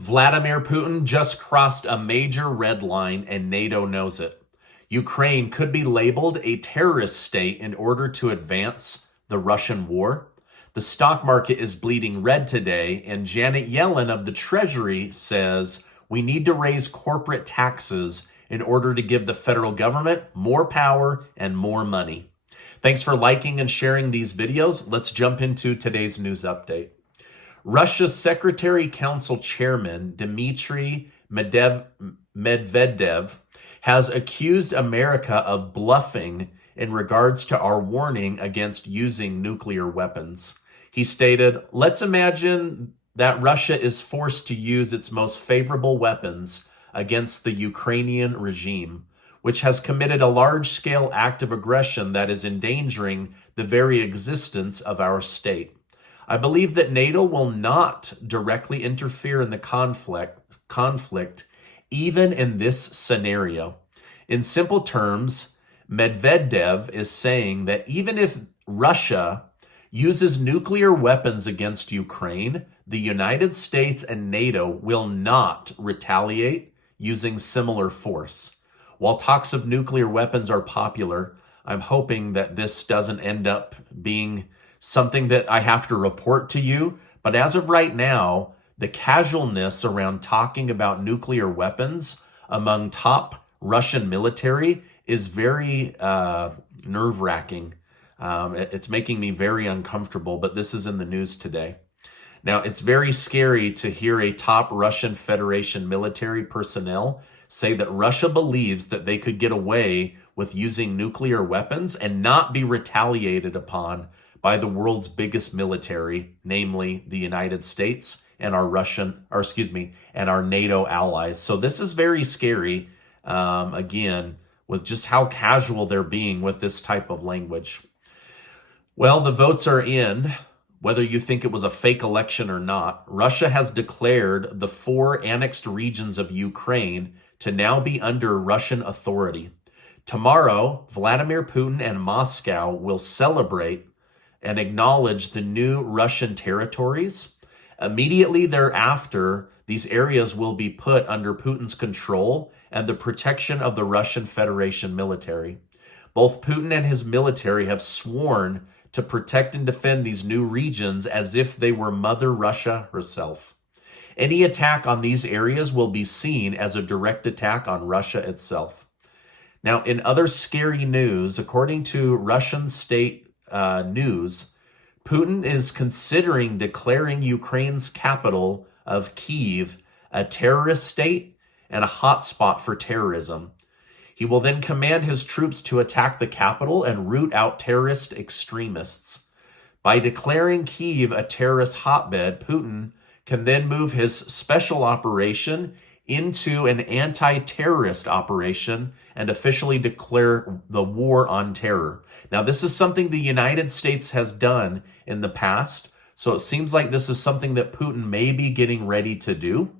Vladimir Putin just crossed a major red line and NATO knows it. Ukraine could be labeled a terrorist state in order to advance the Russian war. The stock market is bleeding red today, and Janet Yellen of the Treasury says we need to raise corporate taxes in order to give the federal government more power and more money. Thanks for liking and sharing these videos. Let's jump into today's news update. Russia's Secretary Council Chairman Dmitry Medvedev has accused America of bluffing in regards to our warning against using nuclear weapons. He stated, "Let's imagine that Russia is forced to use its most favorable weapons against the Ukrainian regime, which has committed a large-scale act of aggression that is endangering the very existence of our state. I believe that NATO will not directly interfere in the conflict, even in this scenario." In simple terms, Medvedev is saying that even if Russia uses nuclear weapons against Ukraine, the United States and NATO will not retaliate using similar force. While talks of nuclear weapons are popular, I'm hoping that this doesn't end up being something that I have to report to you. But as of right now, the casualness around talking about nuclear weapons among top Russian military is very nerve-wracking. It's making me very uncomfortable, but this is in the news today. Now, it's very scary to hear a top Russian Federation military personnel say that Russia believes that they could get away with using nuclear weapons and not be retaliated upon by the world's biggest military, namely the United States and our NATO allies. So this is very scary, again, with just how casual they're being with this type of language. Well, the votes are in. Whether you think it was a fake election or not, Russia has declared the 4 annexed regions of Ukraine to now be under Russian authority. Tomorrow, Vladimir Putin and Moscow will celebrate and acknowledge the new Russian territories. Immediately thereafter, these areas will be put under Putin's control and the protection of the Russian Federation military. Both Putin and his military have sworn to protect and defend these new regions as if they were Mother Russia herself. Any attack on these areas will be seen as a direct attack on Russia itself. Now, in other scary news, according to Russian state news, Putin is considering declaring Ukraine's capital of Kyiv a terrorist state and a hotspot for terrorism. He will then command his troops to attack the capital and root out terrorist extremists. By declaring Kyiv a terrorist hotbed, Putin can then move his special operation into an anti-terrorist operation and officially declare the war on terror. Now, this is something the United States has done in the past, so it seems like this is something that Putin may be getting ready to do.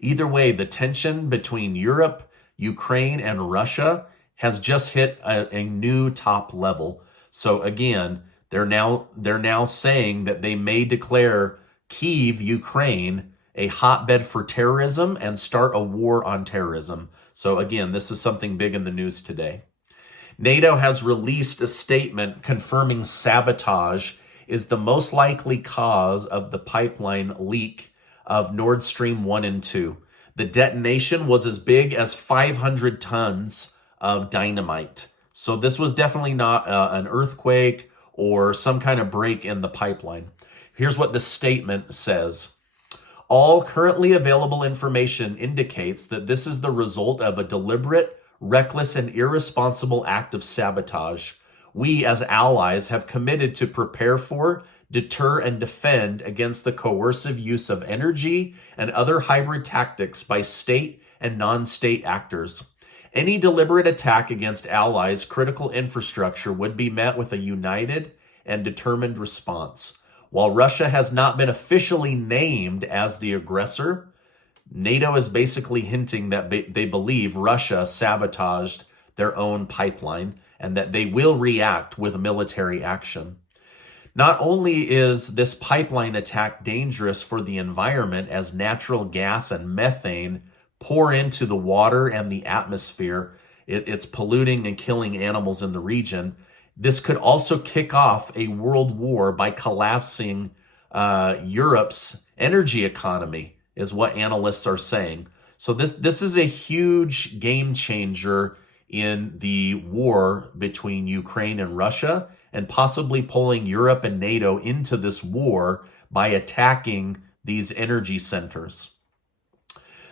Either way, the tension between Europe, Ukraine, and Russia has just hit a new top level. So again, they're now saying that they may declare Kyiv, Ukraine, a hotbed for terrorism and start a war on terrorism. So again, this is something big in the news today. NATO has released a statement confirming sabotage is the most likely cause of the pipeline leak of Nord Stream 1 and 2. The detonation was as big as 500 tons of dynamite. So this was definitely not an earthquake or some kind of break in the pipeline. Here's what the statement says. All currently available information indicates that this is the result of a deliberate, reckless, and irresponsible act of sabotage. We, as allies, have committed to prepare for, deter, and defend against the coercive use of energy and other hybrid tactics by state and non-state actors. Any deliberate attack against allies' critical infrastructure would be met with a united and determined response. While Russia has not been officially named as the aggressor, NATO is basically hinting that they believe Russia sabotaged their own pipeline and that they will react with military action. Not only is this pipeline attack dangerous for the environment as natural gas and methane pour into the water and the atmosphere, it's polluting and killing animals in the region. This could also kick off a world war by collapsing Europe's energy economy, is what analysts are saying. So this is a huge game changer in the war between Ukraine and Russia, and possibly pulling Europe and NATO into this war by attacking these energy centers.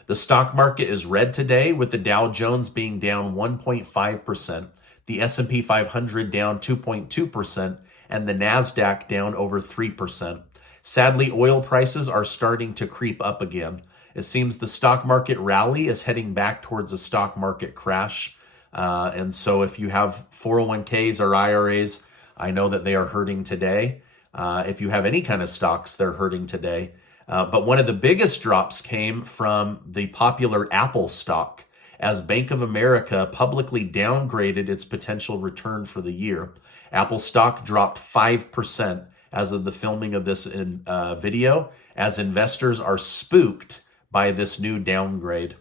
The stock market is red today, with the Dow Jones being down 1.5%, the S&P 500 down 2.2%, and the Nasdaq down over 3%. Sadly, oil prices are starting to creep up again. It seems the stock market rally is heading back towards a stock market crash. And so if you have 401ks or IRAs, I know that they are hurting today. If you have any kind of stocks, they're hurting today. But one of the biggest drops came from the popular Apple stock, as Bank of America publicly downgraded its potential return for the year. Apple stock dropped 5% as of the filming of this video, as investors are spooked by this new downgrade.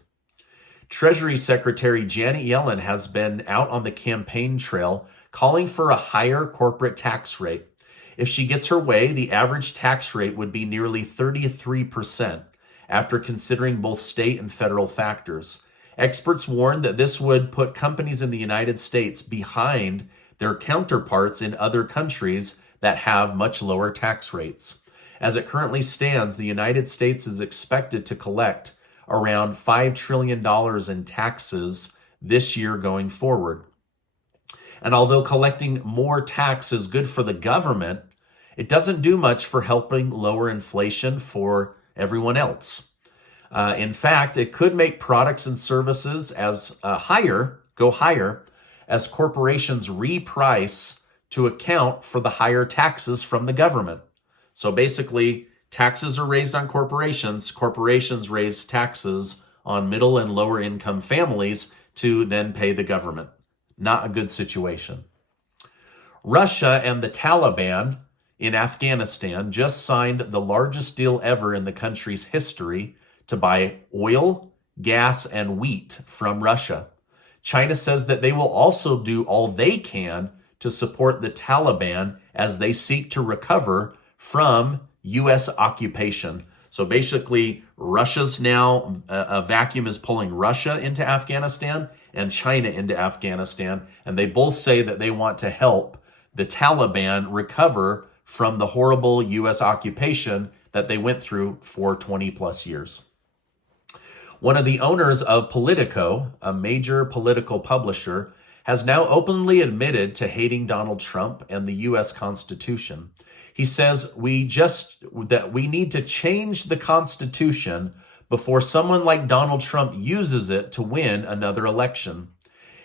Treasury Secretary Janet Yellen has been out on the campaign trail calling for a higher corporate tax rate. If she gets her way, the average tax rate would be nearly 33% after considering both state and federal factors. Experts warn that this would put companies in the United States behind their counterparts in other countries that have much lower tax rates. As it currently stands, the United States is expected to collect around $5 trillion in taxes this year going forward. And although collecting more tax is good for the government, it doesn't do much for helping lower inflation for everyone else. In fact, it could make products and services go higher as corporations reprice to account for the higher taxes from the government. So basically, taxes are raised on corporations. Corporations raise taxes on middle and lower income families to then pay the government. Not a good situation. Russia and the Taliban in Afghanistan just signed the largest deal ever in the country's history to buy oil, gas, and wheat from Russia. China says that they will also do all they can to support the Taliban as they seek to recover from U.S. occupation. So basically, Russia's now, a vacuum is pulling Russia into Afghanistan and China into Afghanistan, and they both say that they want to help the Taliban recover from the horrible U.S. occupation that they went through for 20 plus years. One of the owners of Politico, a major political publisher, has now openly admitted to hating Donald Trump and the U.S. Constitution. He says we need to change the Constitution before someone like Donald Trump uses it to win another election.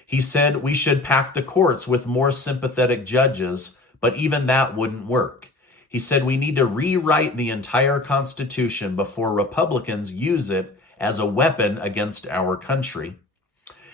He said we should pack the courts with more sympathetic judges, but even that wouldn't work. He said we need to rewrite the entire Constitution before Republicans use it as a weapon against our country.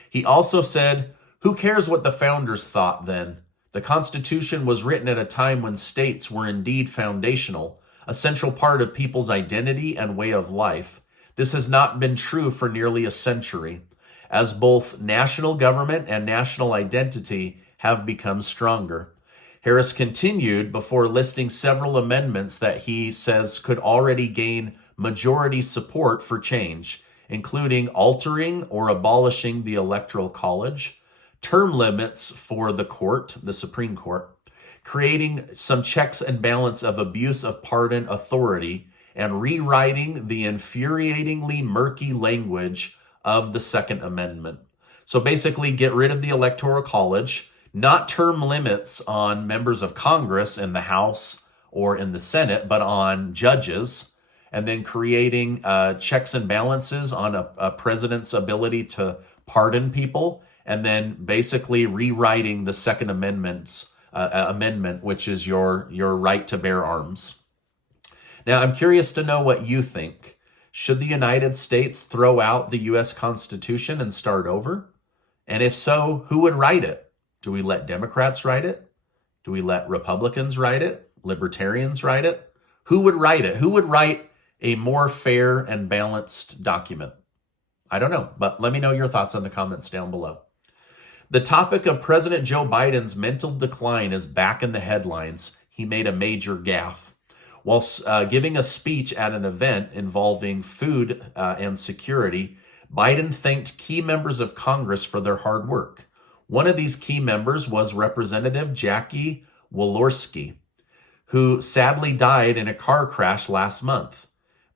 He also said, who cares what the founders thought then? The Constitution was written at a time when states were indeed foundational, a central part of people's identity and way of life. This has not been true for nearly a century, as both national government and national identity have become stronger. Harris continued before listing several amendments that he says could already gain majority support for change, including altering or abolishing the Electoral College, term limits for the court, the Supreme Court, creating some checks and balance of abuse of pardon authority, and rewriting the infuriatingly murky language of the Second Amendment. So basically, get rid of the Electoral College, not term limits on members of Congress in the House or in the Senate, but on judges, and then creating checks and balances on a president's ability to pardon people, and then basically rewriting the Second Amendment, which is your right to bear arms. Now, I'm curious to know what you think. Should the United States throw out the U.S. Constitution and start over? And if so, who would write it? Do we let Democrats write it? Do we let Republicans write it? Libertarians write it? Who would write it? Who would write a more fair and balanced document? I don't know, but let me know your thoughts in the comments down below. The topic of President Joe Biden's mental decline is back in the headlines. He made a major gaffe. While giving a speech at an event involving food and security, Biden thanked key members of Congress for their hard work. One of these key members was Representative Jackie Walorski, who sadly died in a car crash last month.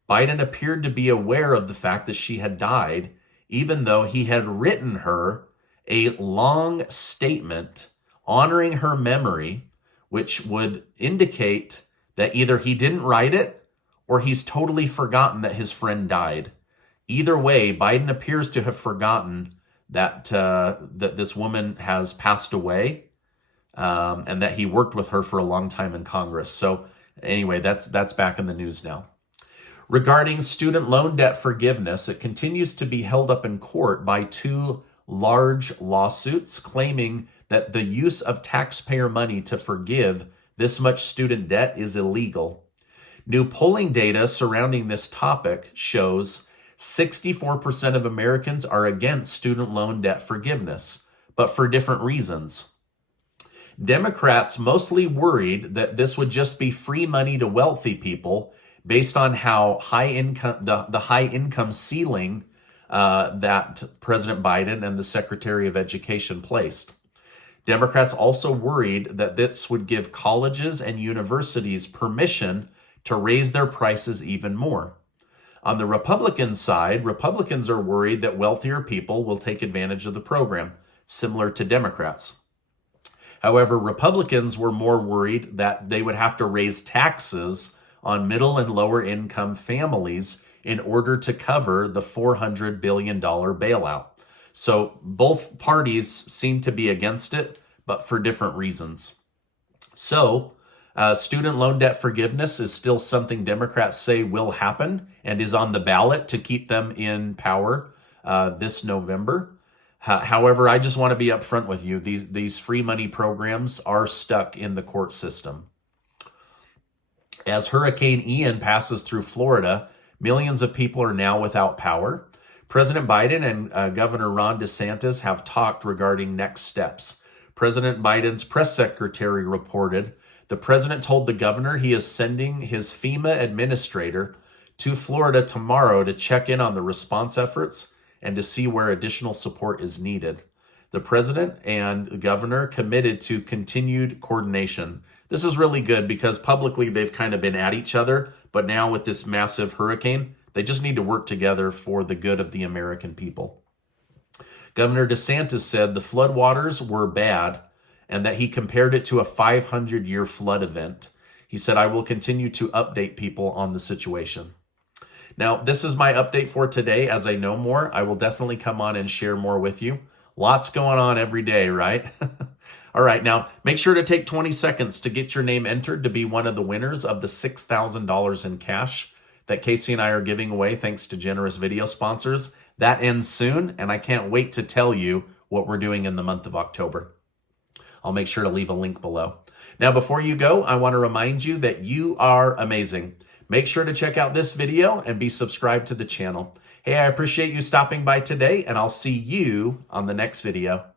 Biden appeared to be aware of the fact that she had died, even though he had written her a long statement honoring her memory, which would indicate that either he didn't write it or he's totally forgotten that his friend died. Either way, Biden appears to have forgotten that that this woman has passed away, and that he worked with her for a long time in Congress. So anyway, that's back in the news now. Regarding student loan debt forgiveness, it continues to be held up in court by two large lawsuits claiming that the use of taxpayer money to forgive this much student debt is illegal. New polling data surrounding this topic shows 64% of Americans are against student loan debt forgiveness, but for different reasons. Democrats mostly worried that this would just be free money to wealthy people based on how high income, the high income ceiling that President Biden and the Secretary of Education placed. Democrats also worried that this would give colleges and universities permission to raise their prices even more. On the Republican side, Republicans are worried that wealthier people will take advantage of the program, similar to Democrats. However, Republicans were more worried that they would have to raise taxes on middle and lower income families in order to cover the $400 billion bailout. So both parties seem to be against it, but for different reasons. So student loan debt forgiveness is still something Democrats say will happen and is on the ballot to keep them in power this November. However, I just want to be upfront with you. These free money programs are stuck in the court system. As Hurricane Ian passes through Florida, millions of people are now without power. President Biden and Governor Ron DeSantis have talked regarding next steps. President Biden's press secretary reported the president told the governor he is sending his FEMA administrator to Florida tomorrow to check in on the response efforts and to see where additional support is needed. The president and the governor committed to continued coordination. This is really good because publicly they've kind of been at each other, but now with this massive hurricane, they just need to work together for the good of the American people. Governor DeSantis said the floodwaters were bad and that he compared it to a 500-year flood event. He said, I will continue to update people on the situation. Now, this is my update for today. As I know more, I will definitely come on and share more with you. Lots going on every day, right? All right, now make sure to take 20 seconds to get your name entered to be one of the winners of the $6,000 in cash that Casey and I are giving away thanks to generous video sponsors. That ends soon, and I can't wait to tell you what we're doing in the month of October. I'll make sure to leave a link below. Now, before you go, I want to remind you that you are amazing. Make sure to check out this video and be subscribed to the channel. Hey, I appreciate you stopping by today, and I'll see you on the next video.